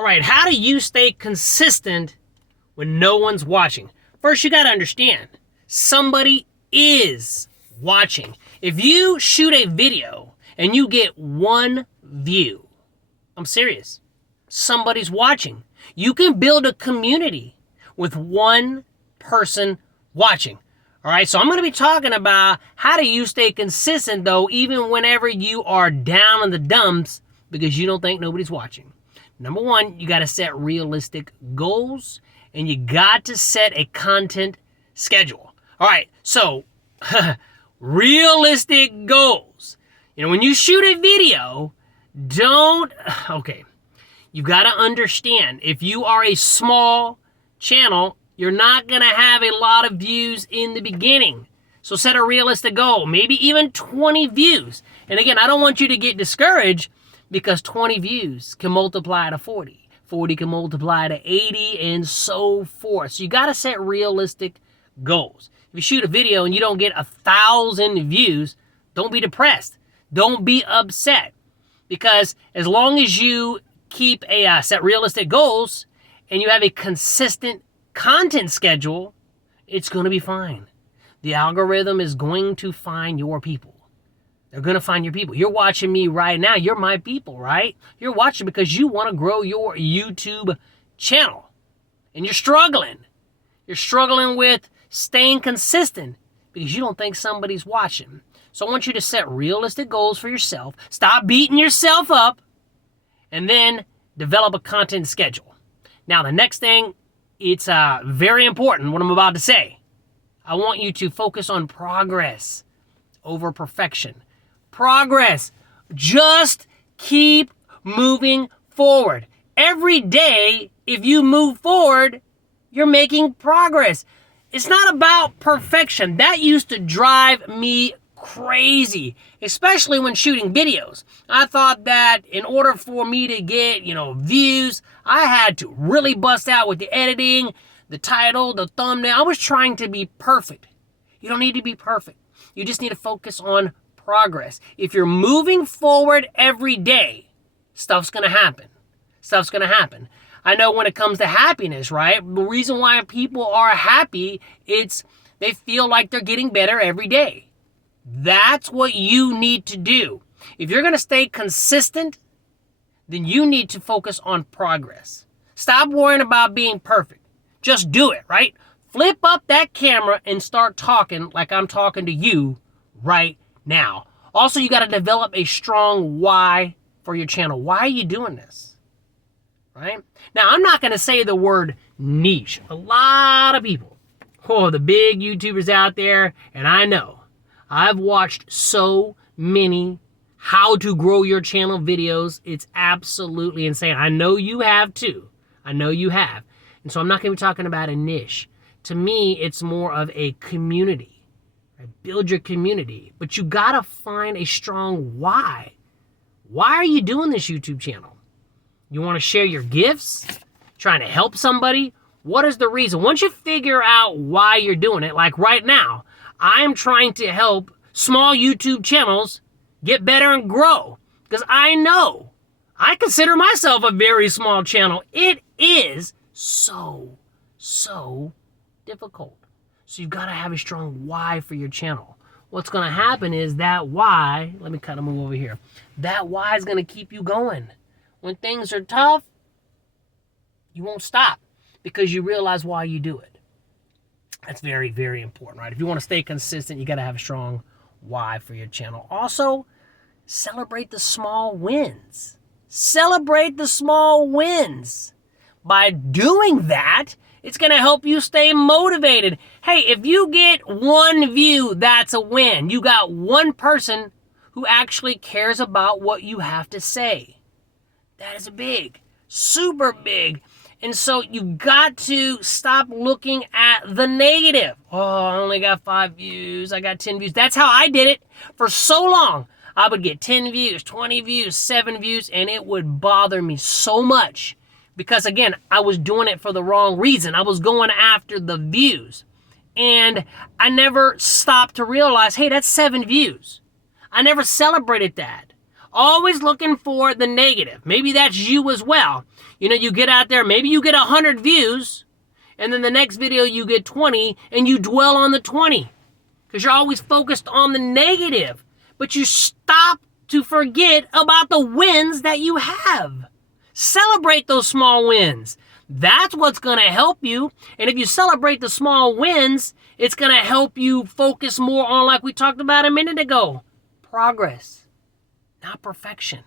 All right, how do you stay consistent when no one's watching? First, you got to understand, somebody is watching. If you shoot a video and you get 1 view, I'm serious, somebody's watching. You can build a community with 1 person watching. All right, so I'm going to be talking about how do you stay consistent, though, even whenever you are down in the dumps because you don't think nobody's watching. Number 1, you got to set realistic goals, and you got to set a content schedule. All right, so realistic goals. You know, when you shoot a video, you've got to understand, if you are a small channel, you're not going to have a lot of views in the beginning. So set a realistic goal, maybe even 20 views. And again, I don't want you to get discouraged because 20 views can multiply to 40. 40 can multiply to 80 and so forth. So you got to set realistic goals. If you shoot a video and you don't get 1,000 views, don't be depressed. Don't be upset. Because as long as you keep set realistic goals and you have a consistent content schedule, it's going to be fine. The algorithm is going to find your people. They're going to find your people. You're watching me right now. You're my people, right? You're watching because you want to grow your YouTube channel. And you're struggling. You're struggling with staying consistent because you don't think somebody's watching. So I want you to set realistic goals for yourself. Stop beating yourself up. And then develop a content schedule. Now, the next thing, it's very important, what I'm about to say. I want you to focus on progress over perfection. Progress. Just keep moving forward. Every day, if you move forward, you're making progress. It's not about perfection. That used to drive me crazy, especially when shooting videos. I thought that in order for me to get, views, I had to really bust out with the editing, the title, the thumbnail. I was trying to be perfect. You don't need to be perfect. You just need to focus on progress. If you're moving forward every day, stuff's going to happen. Stuff's going to happen. I know when it comes to happiness, right? The reason why people are happy, they feel like they're getting better every day. That's what you need to do. If you're going to stay consistent, then you need to focus on progress. Stop worrying about being perfect. Just do it, right? Flip up that camera and start talking like I'm talking to you right now. Also, you got to develop a strong why for your channel. Why are you doing this? Right? Now, I'm not going to say the word niche. A lot of people, the big YouTubers out there, and I know, I've watched so many how to grow your channel videos. It's absolutely insane. I know you have too. I know you have. And so I'm not going to be talking about a niche. To me, it's more of a community. Right? Build your community. But you got to find a strong why. Why are you doing this YouTube channel? You want to share your gifts? Trying to help somebody? What is the reason? Once you figure out why you're doing it, like right now, I am trying to help small YouTube channels get better and grow. Because I know, I consider myself a very small channel. It is so difficult. So you've got to have a strong why for your channel. What's going to happen is that why, let me kind of move over here. That why is going to keep you going. When things are tough, you won't stop because you realize why you do it. That's very, very important, right? If you want to stay consistent, you got to have a strong why for your channel. Also, celebrate the small wins. Celebrate the small wins. By doing that, it's going to help you stay motivated. Hey, if you get 1 view, that's a win. You got 1 person who actually cares about what you have to say. That is big, super big. And so you got to stop looking at the negative. Oh, I only got 5 views. I got 10 views. That's how I did it for so long. I would get 10 views, 20 views, 7 views, and it would bother me so much. Because again, I was doing it for the wrong reason. I was going after the views. And I never stopped to realize, hey, that's 7 views. I never celebrated that. Always looking for the negative. Maybe that's you as well. You know, you get out there, maybe you get 100 views, and then the next video you get 20, and you dwell on the 20. Because you're always focused on the negative. But you stop to forget about the wins that you have. Celebrate those small wins. That's what's going to help you. And if you celebrate the small wins, it's going to help you focus more on, like we talked about a minute ago, progress, not perfection.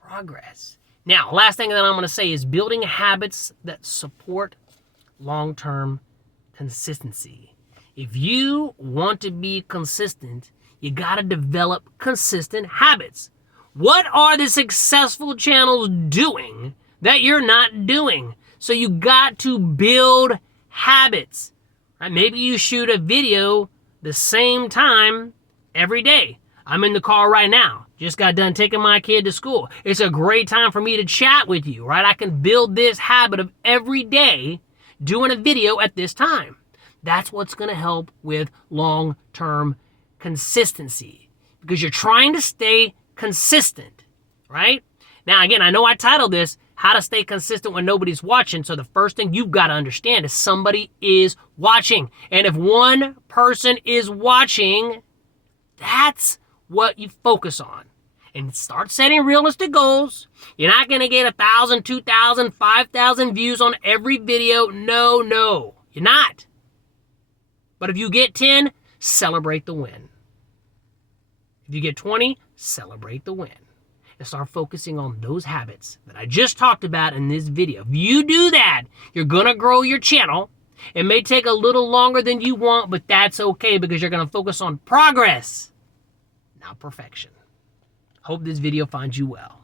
Progress. Now, last thing that I'm going to say is building habits that support long-term consistency. If you want to be consistent, you got to develop consistent habits. What are the successful channels doing that you're not doing? So you got to build habits. Right? Maybe you shoot a video the same time every day. I'm in the car right now. Just got done taking my kid to school. It's a great time for me to chat with you, right? I can build this habit of every day doing a video at this time. That's what's going to help with long-term consistency because you're trying to stay consistent, right? Now, again, I know I titled this, How to Stay Consistent When Nobody's Watching. So the first thing you've got to understand is somebody is watching. And if one person is watching, that's what you focus on. And start setting realistic goals. You're not going to get 1,000, 2,000, 5,000 views on every video. No, you're not. But if you get 10, celebrate the win. If you get 20, celebrate the win. And start focusing on those habits that I just talked about in this video. If you do that, you're going to grow your channel. It may take a little longer than you want, but that's okay because you're going to focus on progress, not perfection. Hope this video finds you well.